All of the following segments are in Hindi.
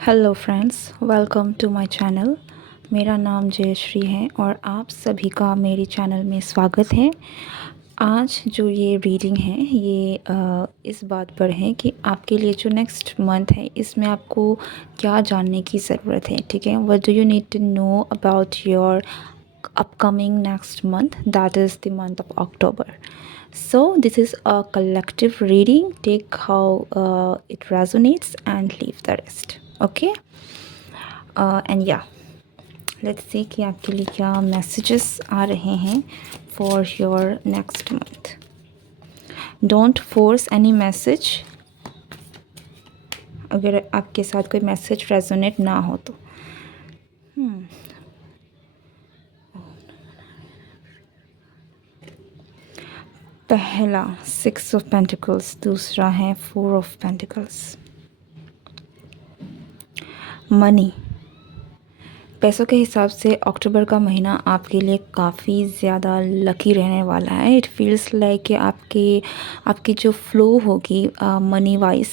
Hello friends, welcome to my channel. मेरा नाम जयश्री है और आप सभी का मेरे चैनल में स्वागत है। आज जो ये रीडिंग है ये इस बात पर है कि आपके लिए जो नेक्स्ट मंथ है इसमें आपको क्या जानने की ज़रूरत है। ठीक है, what do you need to know about your upcoming next month, that is the month of October. So this is a collective reading. Take how it resonates and leave the rest. Okay. And yeah, let's see कि आपके लिए क्या messages आ रहे हैं for your next month. Don't force any message. अगर आपके साथ कोई मैसेज रेजोनेट ना हो तो पहला 6 ऑफ पेंटिकल्स, दूसरा है 4 ऑफ पेंटिकल्स। मनी, पैसों के हिसाब से अक्टूबर का महीना आपके लिए काफ़ी ज़्यादा लकी रहने वाला है। इट फील्स लाइक कि आपकी जो फ्लो होगी मनी वाइज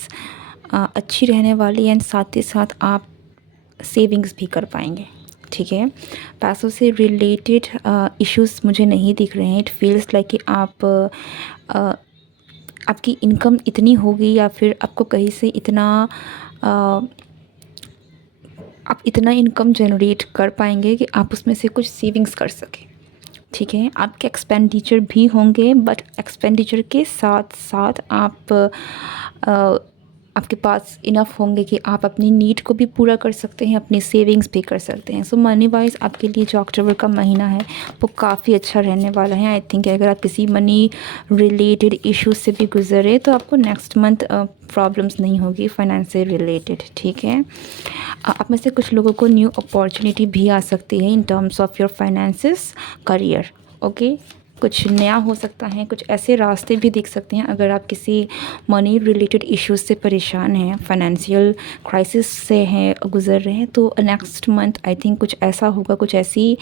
अच्छी रहने वाली, एंड साथ ही साथ आप सेविंग्स भी कर पाएंगे। ठीक है, पैसों से रिलेटेड इश्यूज मुझे नहीं दिख रहे हैं। इट फील्स लाइक कि आपकी इनकम इतनी होगी या फिर आपको कहीं से आप इतना इनकम जनरेट कर पाएंगे कि आप उसमें से कुछ सेविंग्स कर सकें। ठीक है, आपके एक्सपेंडिचर भी होंगे, बट एक्सपेंडिचर के साथ साथ आपके पास इनफ होंगे कि आप अपनी नीड को भी पूरा कर सकते हैं, अपनी सेविंग्स भी कर सकते हैं। सो मनी वाइज आपके लिए जो अक्टूबर का महीना है वो काफ़ी अच्छा रहने वाला है। आई थिंक अगर आप किसी मनी रिलेटेड इश्यूज से भी गुजरे तो आपको नेक्स्ट मंथ प्रॉब्लम्स नहीं होगी फाइनेंस से रिलेटेड। ठीक है, आप में से कुछ लोगों को न्यू अपॉर्चुनिटी भी आ सकती है in terms of your finances, career. Okay, कुछ नया हो सकता है, कुछ ऐसे रास्ते भी दिख सकते हैं। अगर आप किसी मनी रिलेटेड इश्यूज से परेशान हैं, फाइनेंशियल क्राइसिस से हैं, गुजर रहे हैं, तो नेक्स्ट मंथ आई थिंक कुछ ऐसा होगा, कुछ ऐसी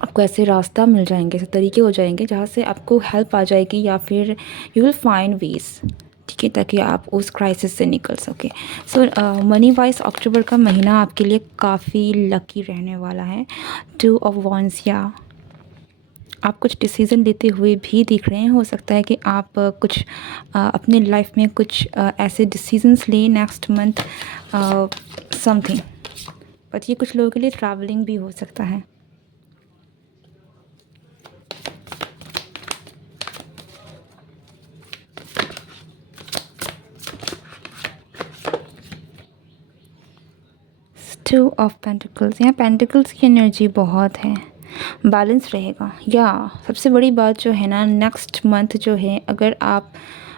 आपको ऐसे रास्ता मिल जाएंगे, ऐसे तरीके हो जाएंगे जहाँ से आपको हेल्प आ जाएगी, या फिर यू विल फाइंड वेज। ठीक है, ताकि आप उस क्राइसिस से निकल सके। सो मनी वाइज अक्टूबर का महीना आपके लिए काफ़ी लकी रहने वाला है। 2 ऑफ वॉन्ड्स, या आप कुछ डिसीज़न लेते हुए भी दिख रहे हैं। हो सकता है कि आप कुछ अपने लाइफ में कुछ ऐसे डिसीजंस लें नेक्स्ट मंथ, समथिंग। बट ये कुछ लोगों के लिए ट्रैवलिंग भी हो सकता है। टू ऑफ पेंटिकल्स, यहाँ पेंटिकल्स की एनर्जी बहुत है, बैलेंस रहेगा। या सबसे बड़ी बात जो है ना, नेक्स्ट मंथ जो है, अगर आप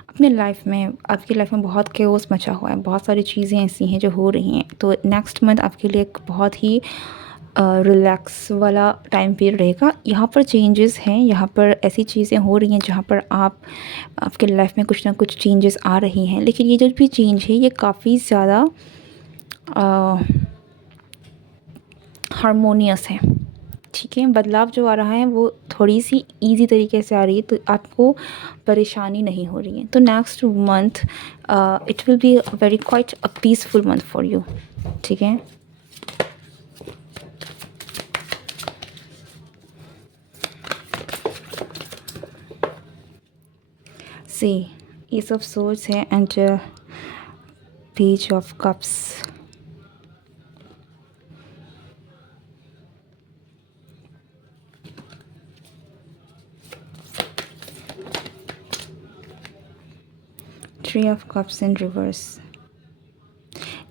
अपने लाइफ में, आपकी लाइफ में बहुत केओस मचा हुआ है, बहुत सारी चीज़ें ऐसी हैं जो हो रही हैं, तो नेक्स्ट मंथ आपके लिए एक बहुत ही रिलैक्स वाला टाइम पीरियड रहेगा। यहाँ पर चेंजेस हैं, यहाँ पर ऐसी चीज़ें हो रही हैं जहाँ पर आपके लाइफ में कुछ ना कुछ चेंजेस आ रही हैं, लेकिन ये जो भी चेंज है ये काफ़ी ज़्यादा हारमोनियस है। ठीक है, बदलाव जो आ रहा है वो थोड़ी सी इजी तरीके से आ रही है, तो आपको परेशानी नहीं हो रही है। तो next month it will be very quite a peaceful month for you. ठीक है, सी एस ऑफ सोर्ड्स है and page of cups. Three of cups in reverse.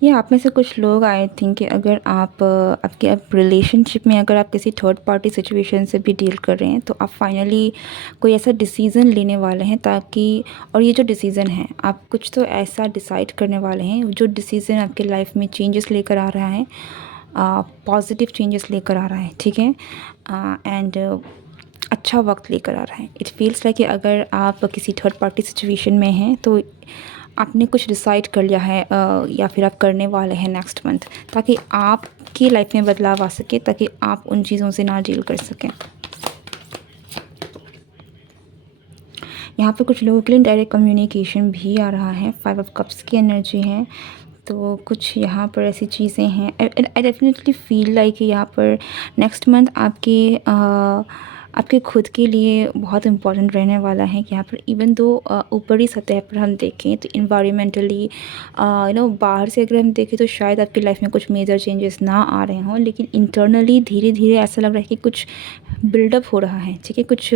ये आप में से कुछ लोग, आई थिंक कि अगर आपके रिलेशनशिप में अगर आप किसी थर्ड पार्टी सिचुएशन से भी डील कर रहे हैं, तो आप फाइनली कोई ऐसा डिसीज़न लेने वाले हैं, ताकि, और ये जो डिसीज़न है आप कुछ तो ऐसा डिसाइड करने वाले हैं जो डिसीज़न आपके लाइफ में चेंजेस लेकर आ रहा है, पॉजिटिव चेंजेस लेकर आ रहा है। ठीक है, एंड अच्छा वक्त लेकर आ रहा है। इट फील्स लाइक कि अगर आप किसी थर्ड पार्टी सिचुएशन में हैं तो आपने कुछ डिसाइड कर लिया है, या फिर आप करने वाले हैं नेक्स्ट मंथ, ताकि आपकी लाइफ में बदलाव आ सके, ताकि आप उन चीज़ों से ना डील कर सकें। यहाँ पे कुछ लोगों के लिए डायरेक्ट कम्युनिकेशन भी आ रहा है। 5 ऑफ कप्स की एनर्जी है, तो कुछ यहाँ पर ऐसी चीज़ें हैं। आई डेफिनेटली फ़ील लाइक यहाँ पर नेक्स्ट मंथ आपके खुद के लिए बहुत इम्पोर्टेंट रहने वाला है। यहाँ पर इवन दो ऊपरी सतह पर हम देखें तो इन्वायरमेंटली बाहर से अगर हम देखें तो शायद आपकी लाइफ में कुछ मेजर चेंजेस ना आ रहे हों, लेकिन इंटरनली धीरे धीरे ऐसा लग रहा है कि कुछ बिल्डअप हो रहा है। ठीक है, कुछ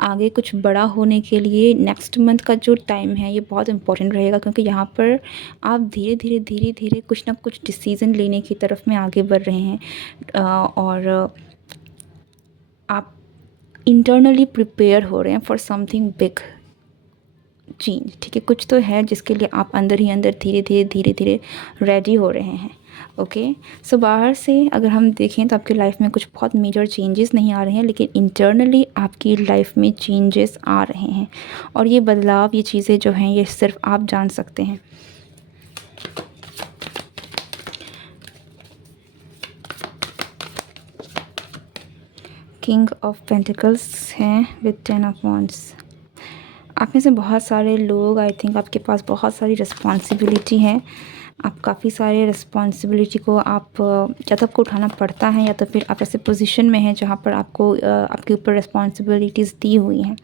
आगे कुछ बड़ा होने के लिए नेक्स्ट मंथ का जो टाइम है ये बहुत इंपॉर्टेंट रहेगा, क्योंकि यहाँ पर आप धीरे धीरे कुछ ना कुछ डिसीज़न लेने की तरफ में आगे बढ़ रहे हैं। और आप इंटरनली प्रिपेयर हो रहे हैं फॉर समथिंग बिग चेंज। ठीक है, कुछ तो है जिसके लिए आप अंदर ही अंदर धीरे धीरे रेडी हो रहे हैं। ओके, सो बाहर से अगर हम देखें तो आपकी लाइफ में कुछ बहुत मेजर चेंजेस नहीं आ रहे हैं, लेकिन इंटरनली आपकी लाइफ में चेंजेस आ रहे हैं। और ये बदलाव, ये चीज़ें जो हैं ये सिर्फ आप जान सकते हैं। किंग ऑफ पेंटिकल्स हैं विद 10 ऑफ वॉन्ड्स। आप में से बहुत सारे लोग, आई थिंक आपके पास बहुत सारी रिस्पॉन्सिबिलिटी है। आप काफ़ी सारे रिस्पॉन्सिबिलिटी को आप या तो आपको उठाना पड़ता है, या तो फिर आप ऐसे पोजीशन में हैं जहाँ पर आपको आपके ऊपर रिस्पॉन्सिबिलिटीज़ दी हुई हैं।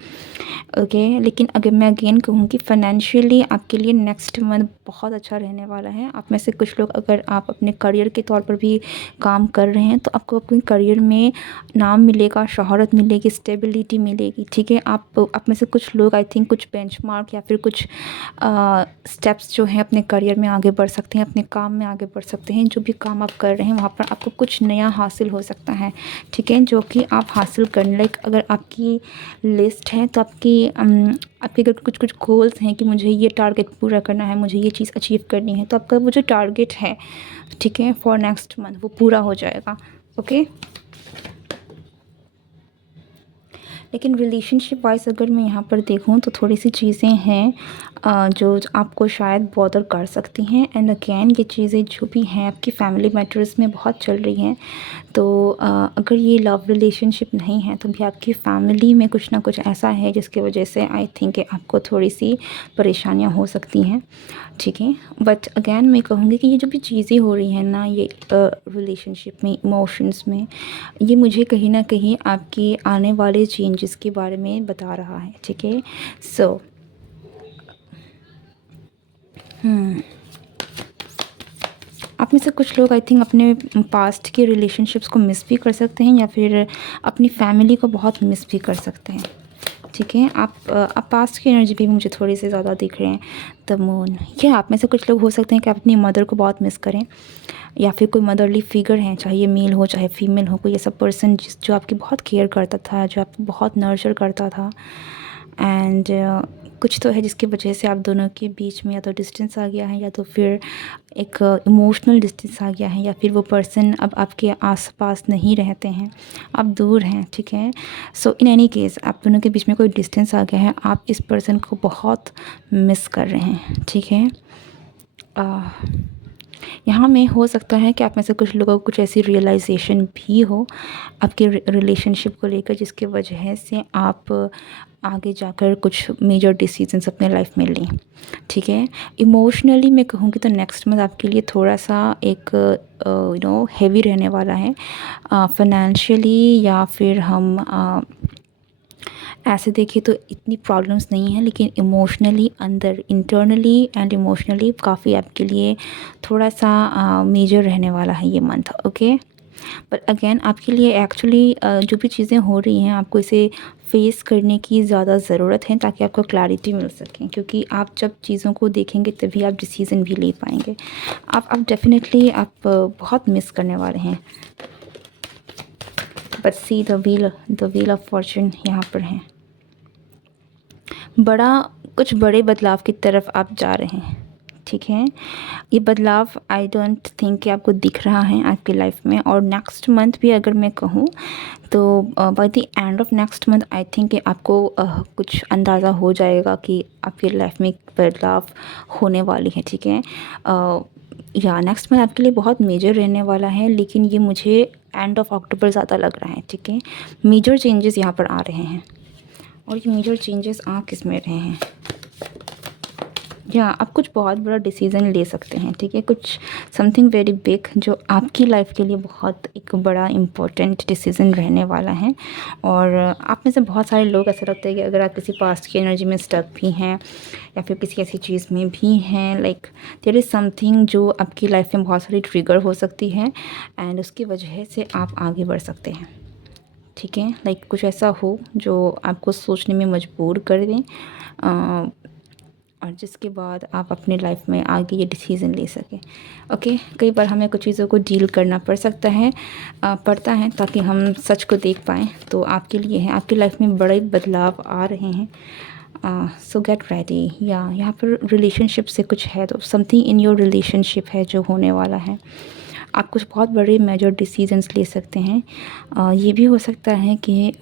ओके, लेकिन अगर मैं अगेन कहूँ कि फ़ाइनेंशियली आपके लिए नेक्स्ट मंथ बहुत अच्छा रहने वाला है। आप में से कुछ लोग, अगर आप अपने करियर के तौर पर भी काम कर रहे हैं तो आपको अपने करियर में नाम मिलेगा, शोहरत मिलेगी, स्टेबिलिटी मिलेगी। ठीक है, आप में से कुछ लोग आई थिंक कुछ बेंचमार्क या फिर कुछ स्टेप्स जो हैं अपने करियर में आगे बढ़ सकते हैं, अपने काम में आगे बढ़ सकते हैं। जो भी काम आप कर रहे हैं वहाँ पर आपको कुछ नया हासिल हो सकता है। ठीक है, जो कि आप हासिल करने लाइक अगर आपकी लिस्ट है तो आपके अगर कुछ कुछ गोल्स हैं कि मुझे ये टारगेट पूरा करना है, मुझे ये चीज़ अचीव करनी है, तो आपका वो जो टारगेट है, ठीक है, फॉर नेक्स्ट मंथ वो पूरा हो जाएगा। ओके, लेकिन रिलेशनशिप वाइज अगर मैं यहाँ पर देखूँ तो थोड़ी सी चीज़ें हैं जो आपको शायद बॉदर कर सकती हैं। एंड अगेन ये चीज़ें जो भी हैं आपकी फैमिली मैटर्स में बहुत चल रही हैं। तो अगर ये लव रिलेशनशिप नहीं है तो भी आपकी फैमिली में कुछ ना कुछ ऐसा है जिसकी वजह से आई थिंक आपको थोड़ी सी परेशानियाँ हो सकती हैं। ठीक है, बट अगेन मैं कहूँगी कि ये जो भी चीज़ें हो रही हैं ना, ये रिलेशनशिप में, इमोशंस में, ये मुझे कहीं ना कहीं आपके आने वाले चेंजेस के बारे में बता रहा है। ठीक है, सो आप में से कुछ लोग आई थिंक अपने पास्ट के रिलेशनशिप्स को मिस भी कर सकते हैं, या फिर अपनी फैमिली को बहुत मिस भी कर सकते हैं। ठीक है, आप पास्ट की एनर्जी भी मुझे थोड़ी सी ज़्यादा दिख रहे हैं। द मून, ये आप में से कुछ लोग हो सकते हैं कि आप अपनी मदर को बहुत मिस करें, या फिर कोई मदरली फिगर हैं, चाहे ये मेल हो चाहे फीमेल हो, कोई ऐसा पर्सन जो आपकी बहुत केयर करता था, जो आपको बहुत नर्चर करता था। एंड कुछ तो है जिसकी वजह से आप दोनों के बीच में या तो डिस्टेंस आ गया है, या तो फिर एक इमोशनल डिस्टेंस आ गया है, या फिर वो पर्सन अब आपके आसपास नहीं रहते हैं, आप दूर हैं। ठीक है, सो इन एनी केस आप दोनों के बीच में कोई डिस्टेंस आ गया है, आप इस पर्सन को बहुत मिस कर रहे हैं। ठीक है, यहाँ में हो सकता है कि आप में से कुछ लोगों को कुछ ऐसी रियलाइजेशन भी हो आपके रिलेशनशिप को लेकर, जिसकी वजह से आप आगे जाकर कुछ मेजर डिसीजंस अपने लाइफ में लें। ठीक है, इमोशनली मैं कहूँगी तो नेक्स्ट मंथ आपके लिए थोड़ा सा एक हैवी रहने वाला है। फाइनेंशियली या फिर हम ऐसे देखिए तो इतनी प्रॉब्लम्स नहीं है, लेकिन इमोशनली अंदर, इंटरनली एंड इमोशनली काफ़ी आपके लिए थोड़ा सा मेजर रहने वाला है ये मंथ। ओके, बट अगेन आपके लिए एक्चुअली जो भी चीज़ें हो रही हैं आपको इसे फेस करने की ज़्यादा ज़रूरत है, ताकि आपको क्लैरिटी मिल सके, क्योंकि आप जब चीज़ों को देखेंगे तभी आप डिसीज़न भी ले पाएंगे। आप डेफिनेटली आप बहुत मिस करने वाले हैं। But see the wheel of Fortune यहाँ पर है। कुछ बड़े बदलाव की तरफ आप जा रहे हैं। ठीक है, ये बदलाव आई डोंट थिंक कि आपको दिख रहा है आपकी लाइफ में। और नेक्स्ट मंथ भी अगर मैं कहूँ तो by the end of next month I think आपको कुछ अंदाज़ा हो जाएगा कि आपकी लाइफ में बदलाव होने वाली है। ठीक है, या नेक्स्ट मंथ आपके लिए बहुत मेजर रहने वाला है, लेकिन ये मुझे एंड ऑफ अक्टूबर ज़्यादा लग रहा है। ठीक है, मेजर चेंजेस यहाँ पर आ रहे हैं, और ये मेजर चेंजेस आ किस में रहे हैं। या आप कुछ बहुत बड़ा डिसीज़न ले सकते हैं, ठीक है? कुछ समथिंग वेरी बिग जो आपकी लाइफ के लिए बहुत एक बड़ा इम्पोर्टेंट डिसीज़न रहने वाला है। और आप में से बहुत सारे लोग ऐसा लगता है कि अगर आप किसी पास्ट की एनर्जी में स्टक भी हैं या फिर किसी ऐसी चीज़ में भी हैं, लाइक देयर इज़ समथिंग जो आपकी लाइफ में बहुत सारी ट्रिगर हो सकती है एंड उसकी वजह से आप आगे बढ़ सकते हैं, ठीक है? लाइक कुछ ऐसा हो जो आपको सोचने में मजबूर कर दें, और जिसके बाद आप अपनी लाइफ में आगे ये डिसीज़न ले सकें। ओके, कई बार हमें कुछ चीज़ों को डील करना पड़ता है ताकि हम सच को देख पाएँ। तो आपके लिए है, आपकी लाइफ में बड़े बदलाव आ रहे हैं, सो गेट रेडी। या यहाँ पर रिलेशनशिप से कुछ है, तो समथिंग इन योर रिलेशनशिप है जो होने वाला है। आप कुछ बहुत बड़े मेजर डिसीजंस ले सकते हैं। ये भी हो सकता है कि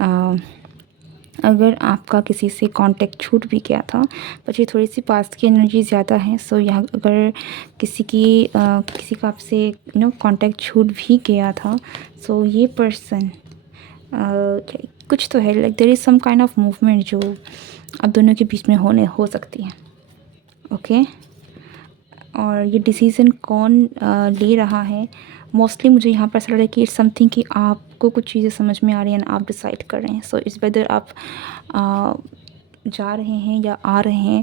अगर आपका किसी से कांटेक्ट छूट भी गया था, बट ये थोड़ी सी पास्ट की एनर्जी ज़्यादा है, सो यहाँ अगर किसी का आपसे कांटेक्ट छूट भी गया था, सो ये पर्सन कुछ तो है, like there is some kind of movement जो आप दोनों के बीच में हो सकती है। ओके, और ये डिसीज़न कौन ले रहा है, मोस्टली मुझे यहाँ पर ऐसा लग रहा है कि इट्स समथिंग कि आपको कुछ चीज़ें समझ में आ रही हैं, आप डिसाइड कर रहे हैं। सो इट्स वेदर आप जा रहे हैं या आ रहे हैं,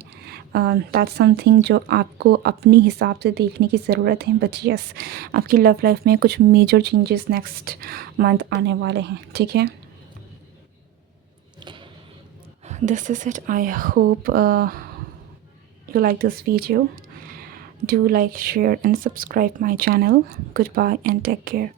दैट्स समथिंग जो आपको अपनी हिसाब से देखने की ज़रूरत है। बट यस, आपकी लव लाइफ में कुछ मेजर चेंजेस नेक्स्ट मंथ आने वाले हैं, ठीक है? This is it. I hope you like this video. Do like, share and subscribe my channel. Goodbye and take care.